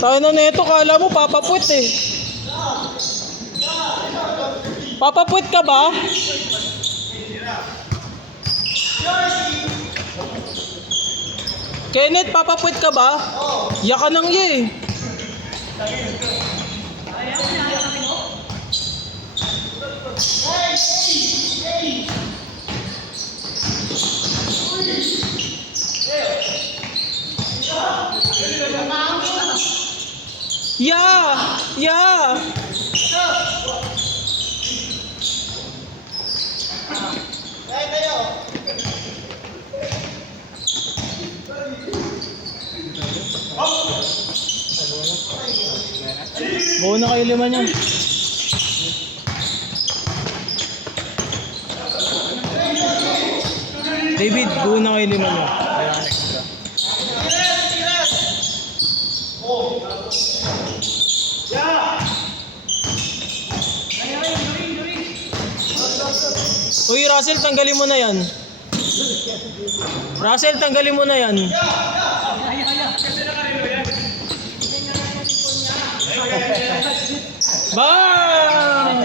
Tayo na neto, kala mo papapwit eh. Papapwit ka ba? Kenneth, papapwit ka ba? Yaka nang ye. Yeah. Buo na kayo lima niyan. David, buo na kayo lima niyo. Uy, Russell, tanggalin mo na yan. Russell, tanggalin mo na yan. Bang!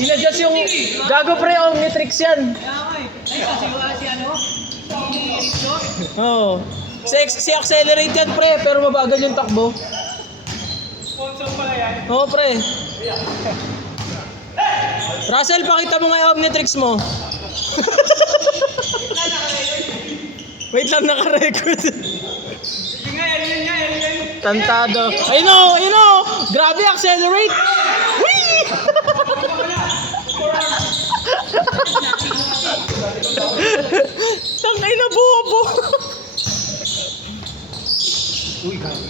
Inadjust yung gago pre, Omnitrix yan. Oo. Si accelerate yan pre, pero mabagal yung takbo. Sponsor pala yan? Oo pre. Russell, pakita mo nga yung Omnitrix mo. Wait lang, naka-record. Tantado. Ayun o. Grabe, accelerate. Whee! Tangay na bobo. Uy, grabe.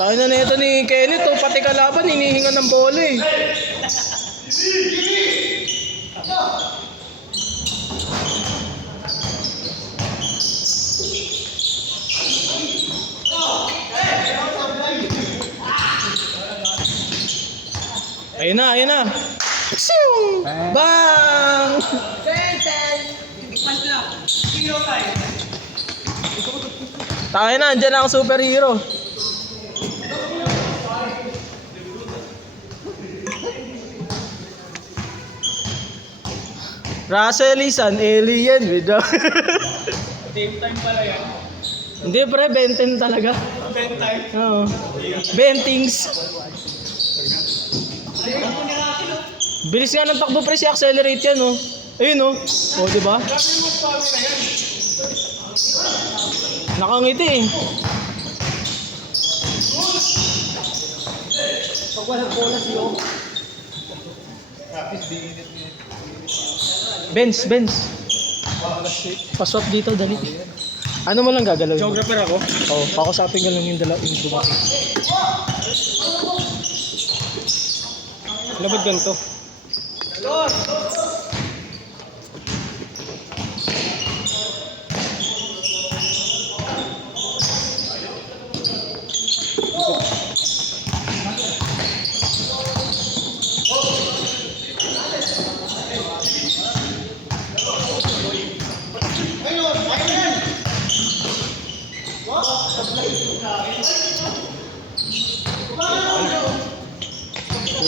Tayo na nito ni Kenneth, oh, pati kalaban, hinihinga ng bola eh. Ayun na. Bang! Tayo na, andyan na ang superhero. Russell is an alien without... Same time pala yan. Hindi pre, Benten talaga. Benten? Oo. Bentings. Bilis nga ng takbo pre, si accelerate yan oh. Ayun oh. O diba? Nakangiti eh. Pag walang bola siyo. Benz. Paswap dito, dali. Ano mo lang gagalawin? Geographer ako? Oo, pakusapin ka lang yung dumating. Labad ganito.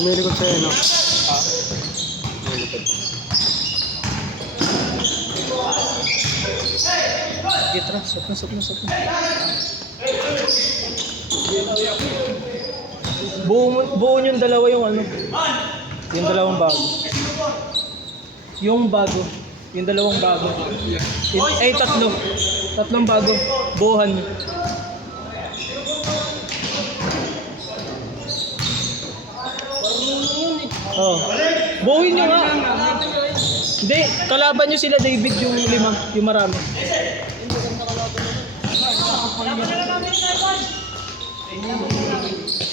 Lumilikod sa'yo, no? Lumilikod. Gitra, sop na. Buo yung dalawa yung ano? Yung dalawang bago. Yung dalawang bago. Tatlo. Tatlong bago. Buuhan nyo. Oh. Buuin nyo nga. Hindi, kalaban nyo sila David yung lima, yung marami.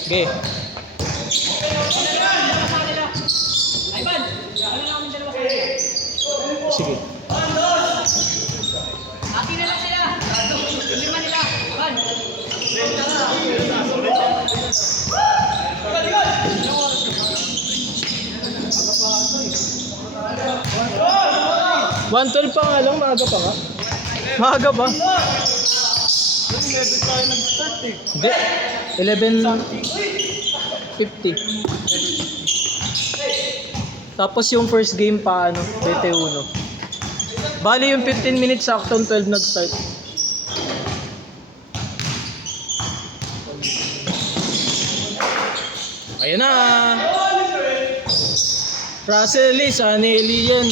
Okay. Sige. Akin na lang sila. Lima nila. 112 pa nga lang, maaga pa ka. Maaga ba? Never tayo nag-start eh. Hindi. 11:50. Tapos yung first game pa, ano, 21. Bali yung 15 minutes sakto, 12 nag-start. Ayan na! Russell Lee, Sanely yan.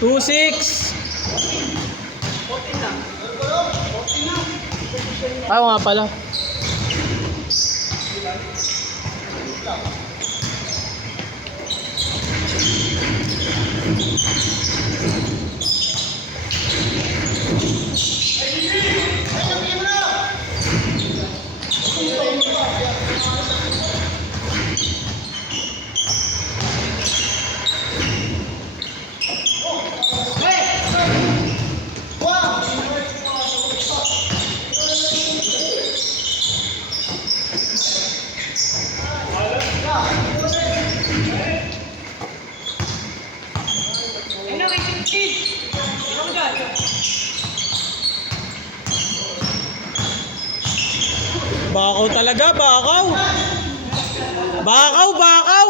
Two six. Ayaw nga pala. Bakaw talaga, bakaw. Bakaw, bakaw.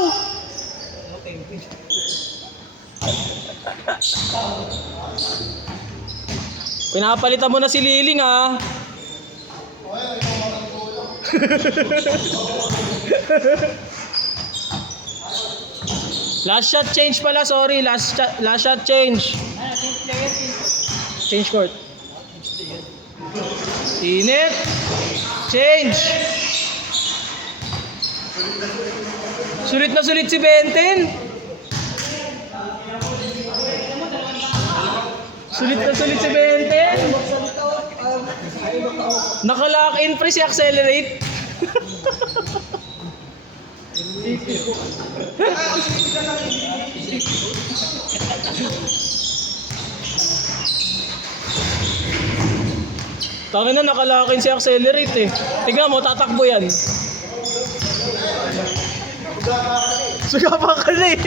Pinapalitan mo na si Liling ah. Last shot change pala, sorry. Last shot change. Change court. Init. Change. Sulit na sulit si Benten. Sulit na sulit si Benten. Naka-lock in pre si accelerate. Tangin na nakalakin si accelerate eh. Tignan mo, tatakbo yan. Suga pa ka na eh.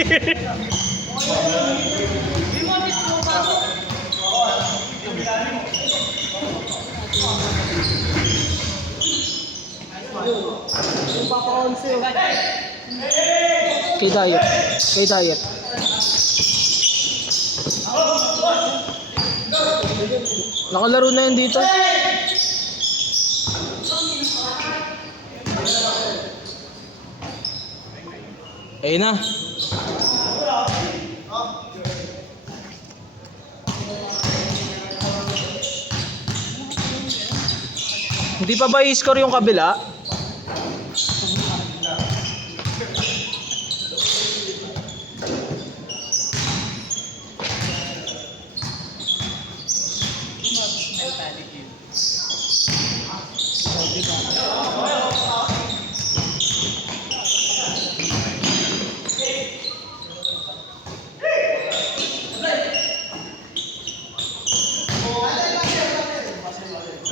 Kay Diet. Kay Diet. Nakalaro na yan dito. Ayun na. Hindi pa ba i-score yung kabila?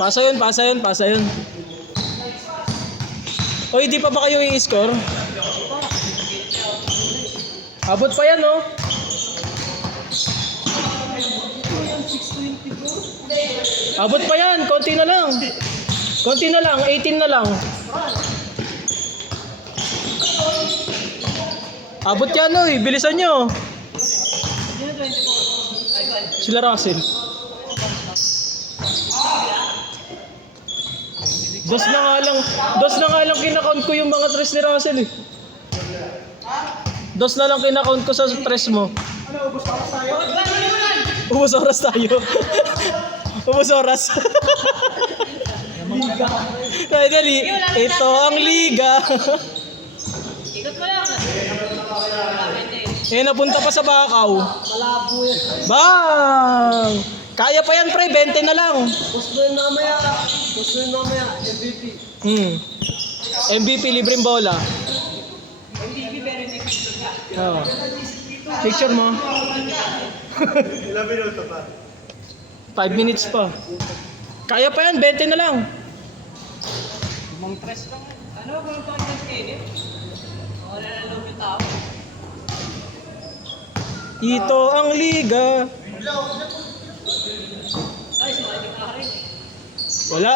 Pasa yun, pasa yun, pasa yun. Oy, di pa ba kayo i-score? Abot pa yan, no? Abot pa yan, konti na lang. Konti na lang, 18 na lang. Abot yan, oy, bilisan nyo. Sila Russell. Dos na nga lang kinakount ko yung mga tres ni Russell eh. Dos na lang kinakount ko sa tres mo. Ubus oras tayo. Ubus oras. Liga. Dali, ito ang liga. Ikot mo lang. Eh, napunta pa sa Bakaw. Bang! Kaya pa yan, pre. 20 na lang. Gusto yun mamaya, MVP. MVP, libreng bola. Oh. Picture mo. Ilang minuto pa? 5 minutes pa. Kaya pa yan, 20 na lang. Mang tres lang. Ano ba kung pang nag-init? Wala na loob yung tao. Ito ang liga. Ay, sumalit ka rin. Wala.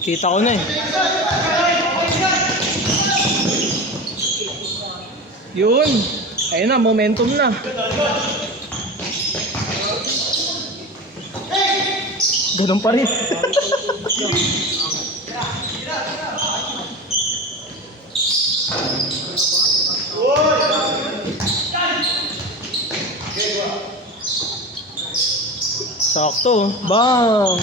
Kita ko na eh. Yun. Ayun na, momentum na. Ganun pa rin. Sakto. Bang!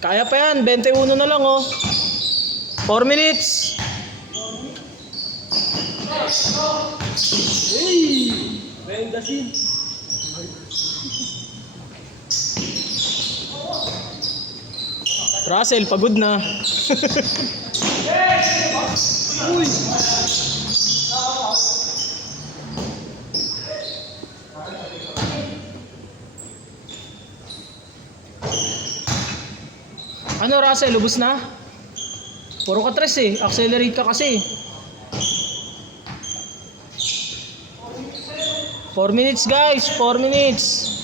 Kaya pa yan. 21 na lang oh. 4 minutes. Bendasin. Russell, pagod na. Ano Russell, lubos na? Puro ka tres eh, accelerate ka kasi. 4 minutes guys, 4 minutes.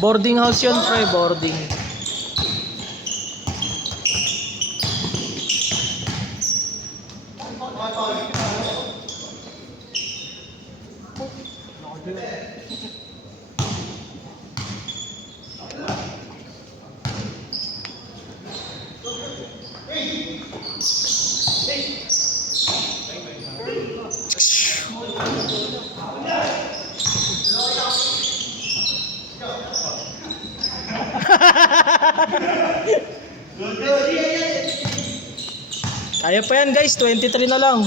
Boarding house yun pre, boarding. Kaya pa yan guys, 23 na lang.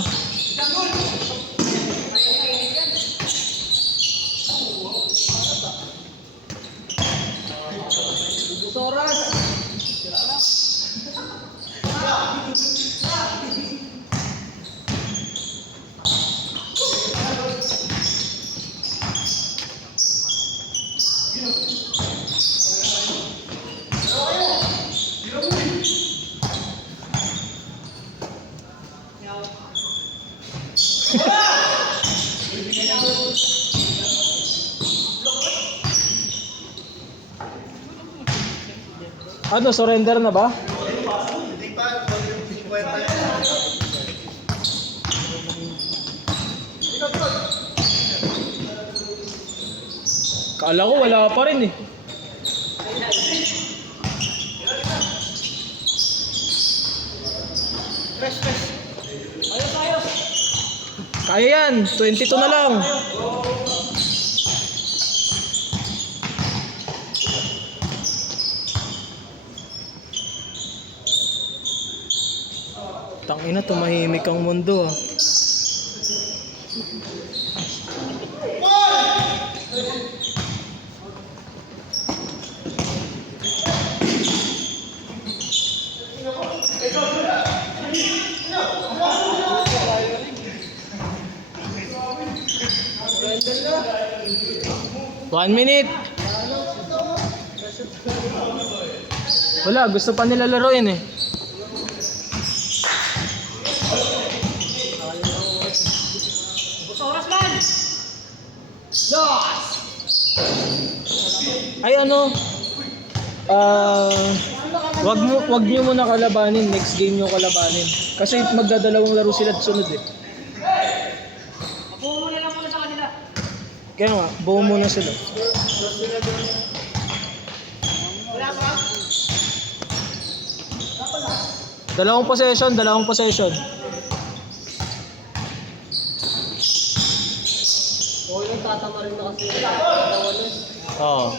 Ano, surrender na ba? Kala ko wala pa rin eh. Kaya yan, 22 na lang. Tangina, tumahimik ang mundo ah. One minute. Wala, gusto pa nila laruin eh. Oras man! Ay ano? Wag niyo muna kalabanin, next game niyo kalabanin. Kasi magdadalawang laro sila at sunod eh. Mabuo na lang muna sa kanila. Kaya nga, buo muna sila. Wala pa? Dalawang possession. Oo, yung tatama rin na kasi. Oo.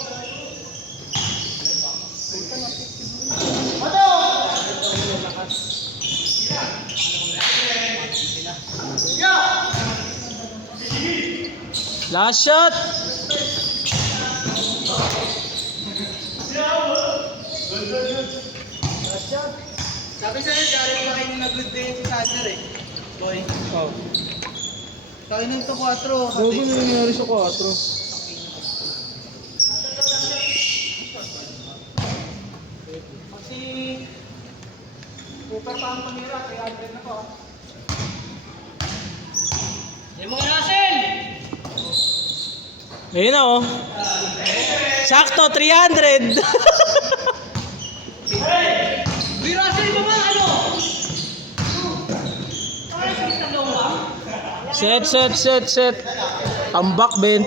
Last shot. Sabi sa'yo, Jared, makainin na good day si Sander eh. Boy. Oh. Kainin to 4. Bago na nangyari sa 4. Si Cooper pa ang tumira, 300 na to. Yung mga Russell! Ayun na oh. Sakto, 300. Uy, Russell, ba ba? Ano? Set. Ambak 20